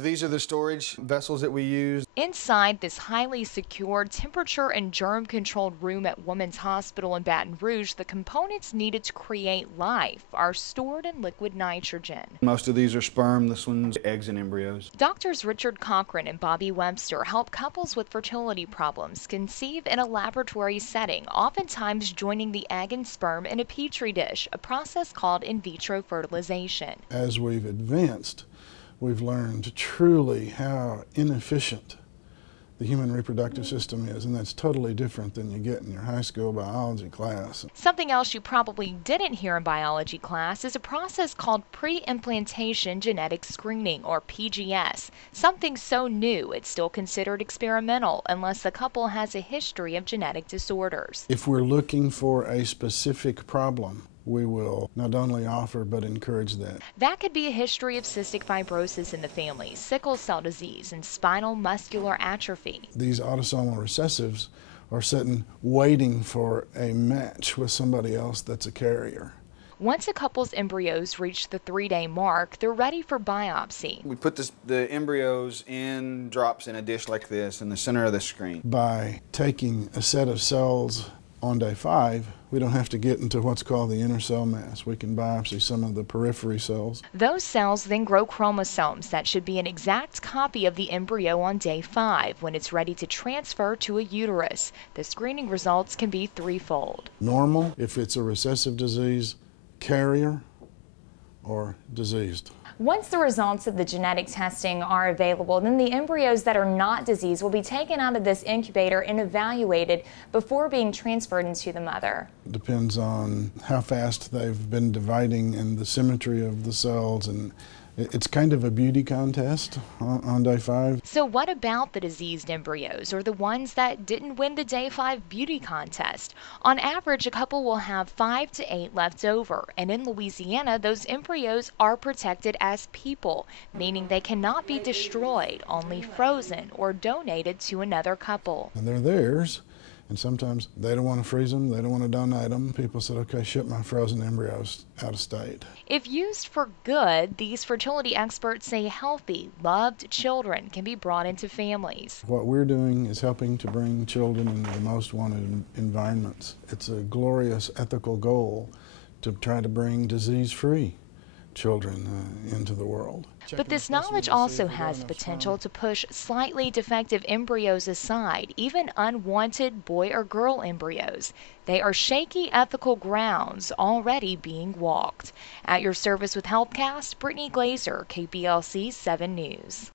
These are the storage vessels that we use. Inside this highly secured, temperature and germ controlled room at Women's Hospital in Baton Rouge, the components needed to create life are stored in liquid nitrogen. Most of these are sperm, this one's eggs and embryos. Doctors Richard Cochran and Bobby Webster help couples with fertility problems conceive in a laboratory setting, oftentimes joining the egg and sperm in a petri dish, a process called in vitro fertilization. As we've advanced, we've learned truly how inefficient the human reproductive system is, and that's totally different than you get in your high school biology class. Something else you probably didn't hear in biology class is a process called pre-implantation genetic screening, or PGS. Something so new it's still considered experimental unless the couple has a history of genetic disorders. If we're looking for a specific problem, we will not only offer but encourage that. That could be a history of cystic fibrosis in the family, sickle cell disease, and spinal muscular atrophy. These autosomal recessives are sitting waiting for a match with somebody else that's a carrier. Once a couple's embryos reach the 3-day mark, they're ready for biopsy. We put the embryos in drops in a dish like this in the center of the screen. By taking a set of cells on day 5, we don't have to get into what's called the inner cell mass. We can biopsy some of the periphery cells. Those cells then grow chromosomes that should be an exact copy of the embryo on day 5 when it's ready to transfer to a uterus. The screening results can be threefold. Normal, if it's a recessive disease, carrier, or diseased. Once the results of the genetic testing are available, then the embryos that are not diseased will be taken out of this incubator and evaluated before being transferred into the mother. It depends on how fast they've been dividing and the symmetry of the cells, and it's kind of a beauty contest on day 5. So what about the diseased embryos, or the ones that didn't win the day 5 beauty contest? On average, a couple will have 5 to 8 left over, and in Louisiana, those embryos are protected as people, meaning they cannot be destroyed, only frozen or donated to another couple. And they're theirs, and sometimes they don't want to freeze them, they don't want to donate them. People said, okay, ship my frozen embryos out of state. If used for good, these fertility experts say healthy, loved children can be brought into families. What we're doing is helping to bring children into the most wanted environments. It's a glorious ethical goal to try to bring disease-free children into the world. But this knowledge also has the potential to push slightly defective embryos aside, even unwanted boy or girl embryos. They are shaky ethical grounds already being walked. At your service with HealthCast, Brittany Glazer, KPLC 7 News.